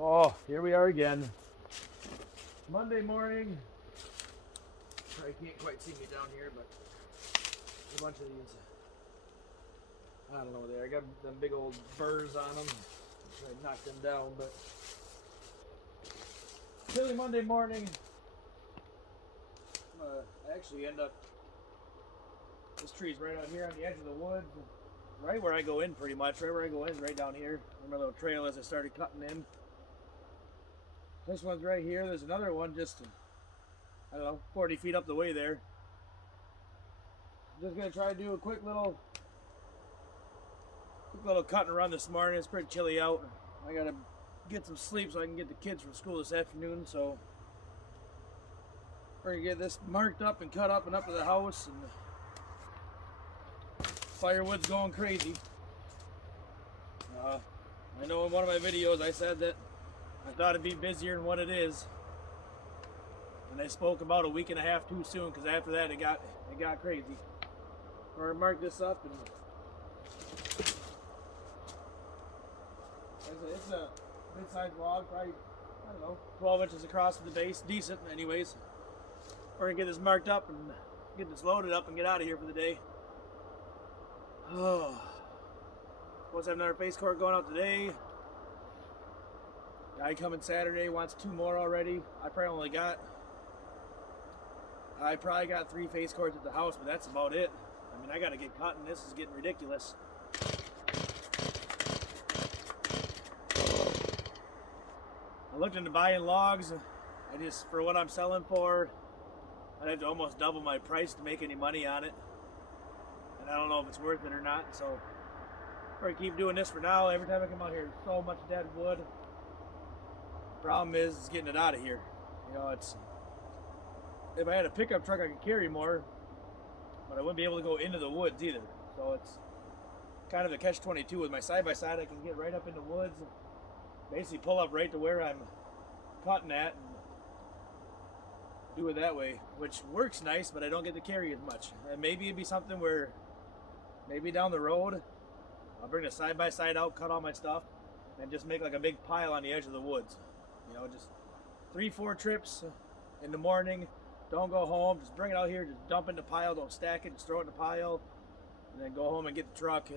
Oh, here we are again. Monday morning. Probably can't quite see me down here, but a bunch of these, I don't know what they are. I got them big old burrs on them. Try to knock them down, but chilly Monday morning. I actually end up, this tree's right out here on the edge of the woods. Right where I go in pretty much. Right where I go in is right down here. Where my little trail is, I started cutting in. This one's right here. There's another one just, I don't know, 40 feet up the way there. I'm just going to try to do a quick little cut and run this morning. It's pretty chilly out. I got to get some sleep so I can get the kids from school this afternoon. So we're going to get this marked up and cut up and up to the house. And firewood's going crazy. I know in one of my videos I said that I thought it'd be busier than what it is, and I spoke about a week and a half too soon, because after that it got crazy. We're gonna mark this up, and it's a mid-sized log, probably, I don't know, 12 inches across at the base, decent anyways. We're gonna get this marked up and get this loaded up and get out of here for the day. Oh, supposed to have another face court going out today. Guy coming Saturday wants 2 more already. I probably got 3 face courts at the house, but that's about it. I mean, I gotta get cutting. This is getting ridiculous. I looked into buying logs. For what I'm selling for, I'd have to almost double my price to make any money on it. And I don't know if it's worth it or not, so we're gonna keep doing this for now. Every time I come out here, there's so much dead wood. Problem is getting it out of here. You know, if I had a pickup truck I could carry more, but I wouldn't be able to go into the woods either. So it's kind of a catch-22. With my side-by-side, I can get right up in the woods, basically pull up right to where I'm cutting at and do it that way, which works nice, but I don't get to carry as much. And maybe it'd be something where maybe down the road I'll bring the side-by-side out, cut all my stuff, and just make like a big pile on the edge of the woods. You know, just 3-4 trips in the morning. Don't go home. Just bring it out here. Just dump it in the pile. Don't stack it. Just throw it in the pile. And then go home and get the truck.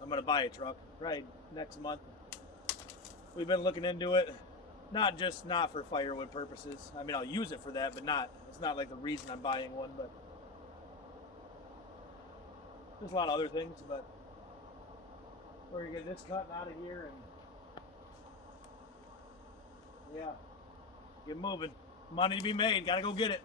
I'm going to buy a truck right next month. We've been looking into it. Not for firewood purposes. I mean, I'll use it for that, but it's not like the reason I'm buying one. But there's a lot of other things. But we're going to get this cutting out of here and yeah, get moving. Money to be made. Gotta go get it.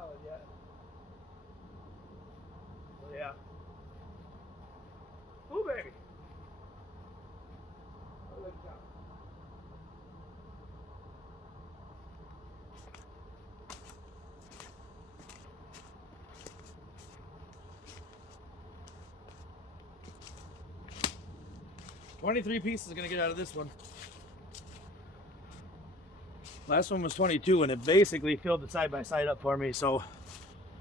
solid yet. So yeah. Ooh, baby. Oh, look at that. $23 pieces gonna get out of this one. Last one was 22 and it basically filled the side by side up for me, so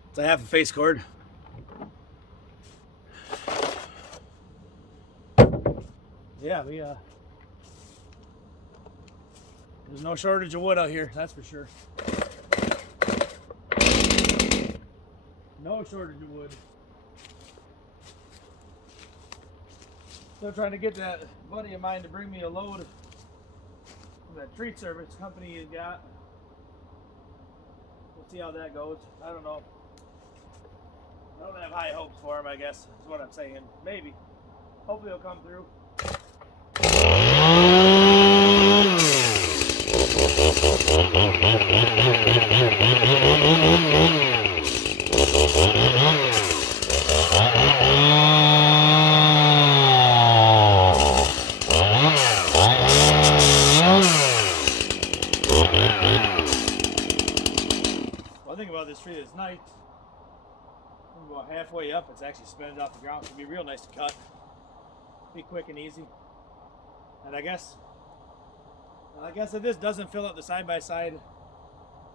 it's a half a face cord. Yeah, there's no shortage of wood out here, that's for sure. No shortage of wood. Still trying to get that buddy of mine to bring me a load from that tree service company he's got. We'll see how that goes. I don't know. I don't have high hopes for him, I guess, is what I'm saying. Maybe. Hopefully he'll come through. One thing about this tree is nice. About halfway up, it's actually spinning off the ground. It'll be real nice to cut. Be quick and easy. And I guess if this doesn't fill up the side by side,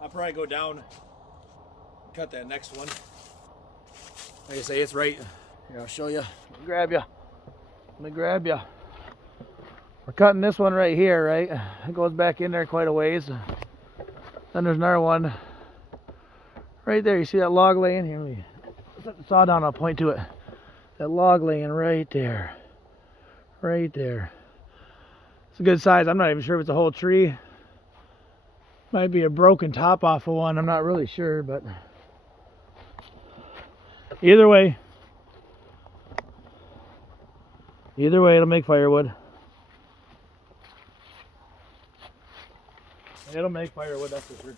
I'll probably go down and cut that next one. Like I say, it's right here. I'll show you. Let me grab you. We're cutting this one right here, right? It goes back in there quite a ways. Then there's another one right there. You see that log laying here? Let me set the saw down. I'll point to it. That log laying right there. Right there. It's a good size. I'm not even sure if it's a whole tree. Might be a broken top off of one. I'm not really sure, but either way, it'll make firewood. It'll make firewood, that's for sure.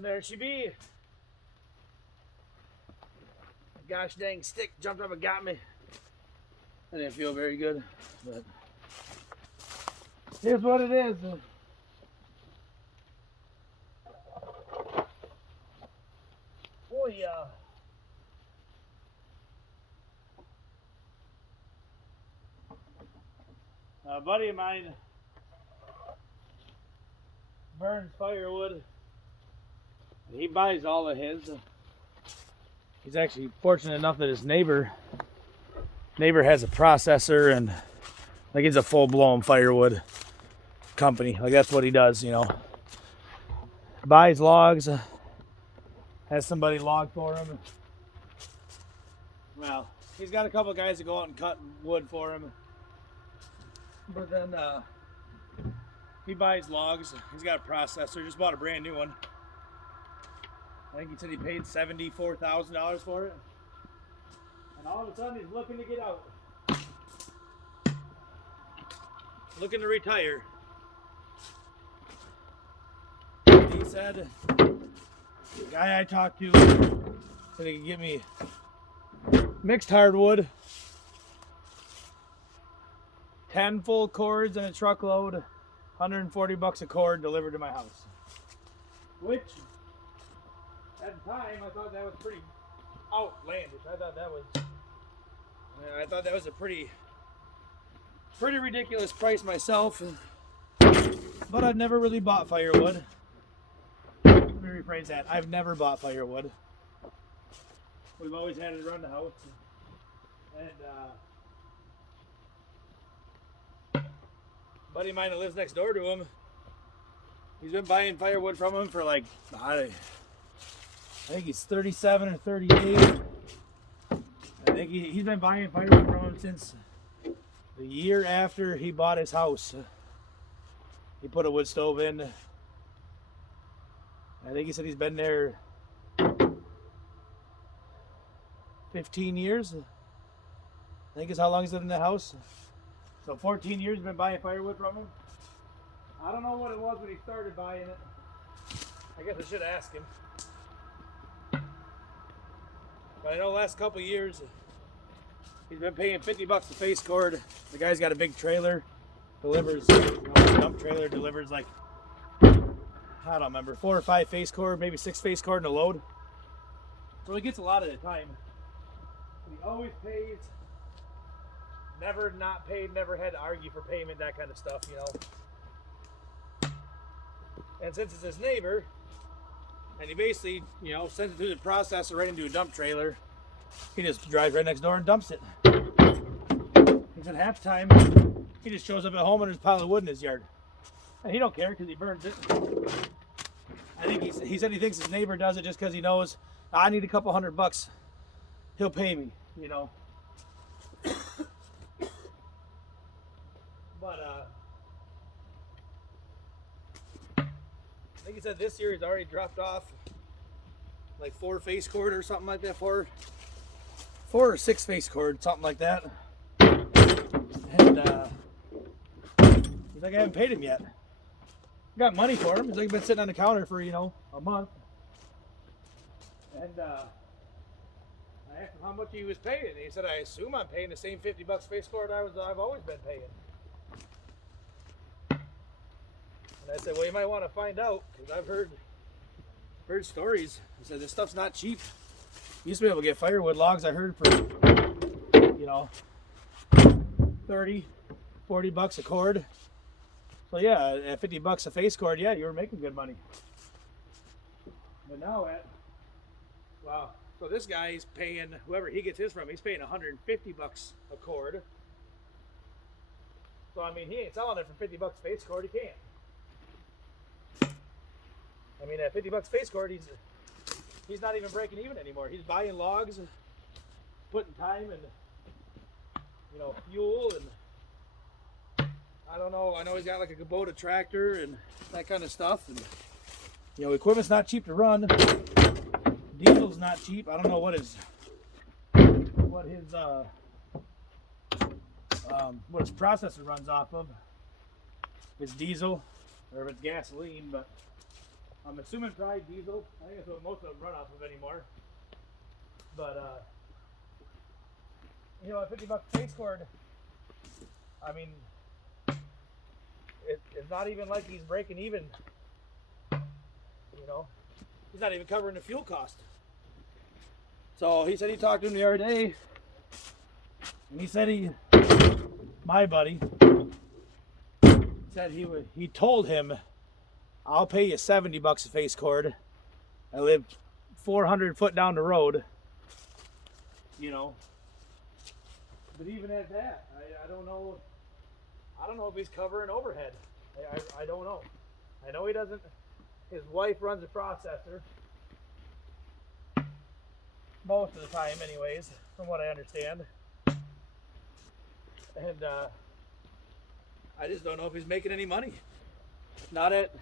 And there she be. Gosh dang stick jumped up and got me. I didn't feel very good, but here's what it is. Oh yeah. A buddy of mine burns firewood. He buys all of his. He's actually fortunate enough that his neighbor has a processor, and like he's a full-blown firewood company. Like that's what he does, you know. Buys logs, has somebody log for him. Well, he's got a couple guys that go out and cut wood for him. But then he buys logs. He's got a processor. Just bought a brand new one. I think he said he paid $74,000 for it. And all of a sudden he's looking to get out. Looking to retire. He said, the guy I talked to said he could get me mixed hardwood, 10 full cords and a truckload, $140 a cord delivered to my house. Which, at the time, I thought that was pretty outlandish. I thought that was a pretty ridiculous price myself. But I've never really bought firewood. Let me rephrase that. I've never bought firewood. We've always had it around the house. And a buddy of mine that lives next door to him, he's been buying firewood from him for like, I think he's 37 or 38. I think he's been buying firewood from him since the year after he bought his house. He put a wood stove in. I think he said he's been there 15 years. I think is how long he's lived in the house. So 14 years he's been buying firewood from him. I don't know what it was when he started buying it. I guess I should ask him. But I know the last couple of years he's been paying $50 a face cord. The guy's got a big trailer. Delivers, dump trailer delivers like, I don't remember, 4 or 5 face cord, maybe 6 face cord in a load. So he gets a lot at a time. He always pays, never not paid, never had to argue for payment, that kind of stuff, you know. And since it's his neighbor, and he basically, you know, sends it through the processor right into a dump trailer, he just drives right next door and dumps it. He said half the time, he just shows up at home and there's a pile of wood in his yard. And he don't care because he burns it. I think he said he thinks his neighbor does it just because he knows, I need a couple $100. He'll pay me, you know. But I think he said this year he's already dropped off like 4 face cord or something like that. 4 or 6 face cord, something like that. And he's like, I haven't paid him yet. Got money for him. He's like, been sitting on the counter for, you know, a month. And I asked him how much he was paying. And he said, I assume I'm paying the same $50 face cord I've always been paying. And I said, well, you might want to find out, because I've heard stories. He said, this stuff's not cheap. You used to be able to get firewood logs, I heard, for, you know, 30, 40 bucks a cord. So yeah, at 50 bucks a face cord, yeah, you were making good money. But now wow. So this guy is paying, whoever he gets his from, he's paying 150 bucks a cord. So I mean, he ain't selling it for 50 bucks a face cord, he can't. I mean, at 50 bucks a face cord, he's not even breaking even anymore. He's buying logs and putting time and, you know, fuel and I don't know. I know he's got like a Kubota tractor and that kind of stuff. And, you know, equipment's not cheap to run. Diesel's not cheap. I don't know what his processor runs off of. If it's diesel or if it's gasoline, but I'm assuming probably diesel. I think that's what most of them run off of anymore. But you know, at $50 face cord, I mean, it's not even like he's breaking even. You know, he's not even covering the fuel cost. So he said he talked to him the other day, and he said my buddy said he told him, I'll pay you $70 a face cord. I live 400 foot down the road, you know. But even at that, I don't know. I don't know if he's covering overhead. I don't know. I know he doesn't. His wife runs a processor most of the time, anyways, from what I understand. And I just don't know if he's making any money. Not at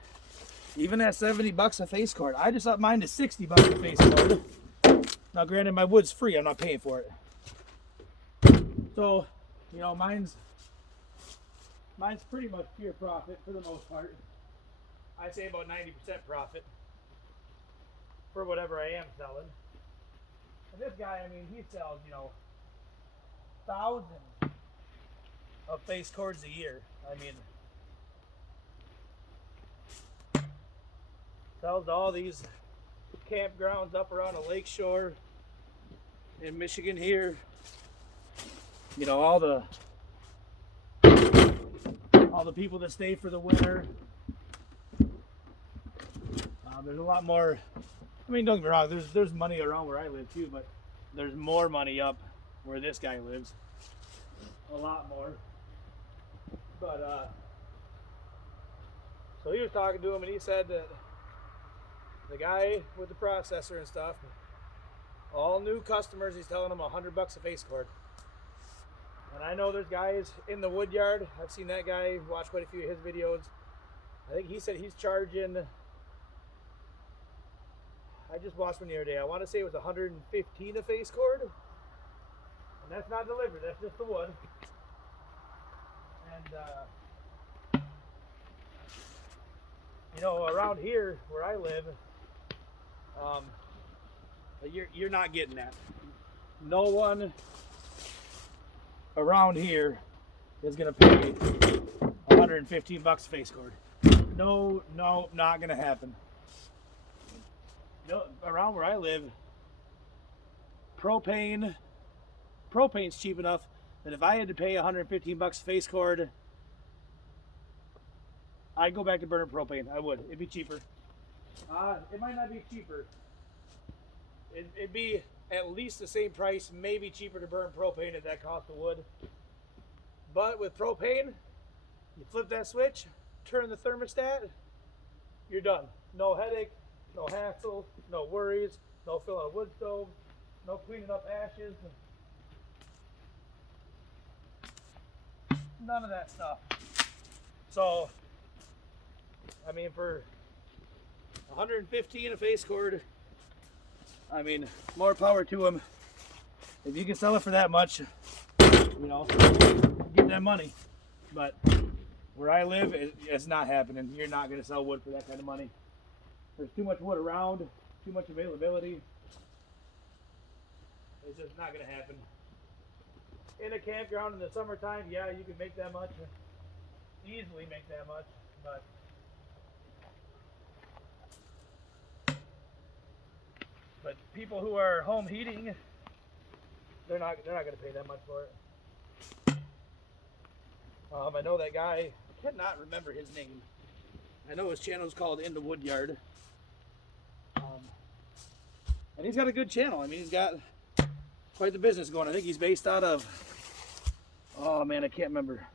even at $70 a face cord. I just upped mine to $60 a face cord. Now, granted, my wood's free. I'm not paying for it. So, you know, mine's pretty much pure profit for the most part. I say about 90% profit for whatever I am selling. And this guy, I mean, he sells, you know, thousands of face cords a year. I mean, sells to all these campgrounds up around a lake shore in Michigan here. You know, all the people that stay for the winter. There's a lot more. I mean, don't get me wrong. There's money around where I live too, but there's more money up where this guy lives. A lot more. But so he was talking to him, and he said that the guy with the processor and stuff, all new customers, he's telling them $100 a face cord. And I know there's guys in the wood yard. I've seen that guy, watch quite a few of his videos. I think he said he's charging, I just watched one the other day, I want to say it was $115 a face cord. And that's not delivered, that's just the wood. And you know, around here where I live, you're not getting that. No one around here is gonna pay $115 a face cord. No, not gonna happen. No, around where I live, propane's cheap enough that if I had to pay $115 a face cord, I'd go back to burning propane. I would. It'd be cheaper. It might not be cheaper. It'd be at least the same price, maybe cheaper to burn propane at that cost of wood. But with propane, you flip that switch, turn the thermostat, you're done. No headache, no hassle, no worries, no filling a wood stove, no cleaning up ashes. None of that stuff. So, I mean, for $115 a face cord, I mean, more power to them. If you can sell it for that much, you know, get that money. But where I live, it's not happening. You're not going to sell wood for that kind of money. There's too much wood around, too much availability. It's just not going to happen. In a campground in the summertime, yeah, you can make that much. Easily make that much, but people who are home heating, they're not going to pay that much for it. I know that guy. I cannot remember his name. I know his channel is called In the Woodyard, and he's got a good channel. I mean, he's got quite the business going. I think he's based out of, oh man, I can't remember.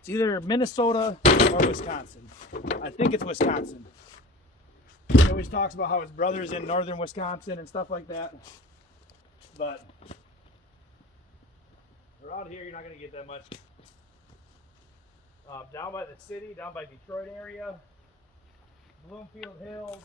It's either Minnesota or Wisconsin. I think it's Wisconsin. He always talks about how his brother's in northern Wisconsin and stuff like that. But around here, you're not going to get that much. Down by the city, down by Detroit area, Bloomfield Hills,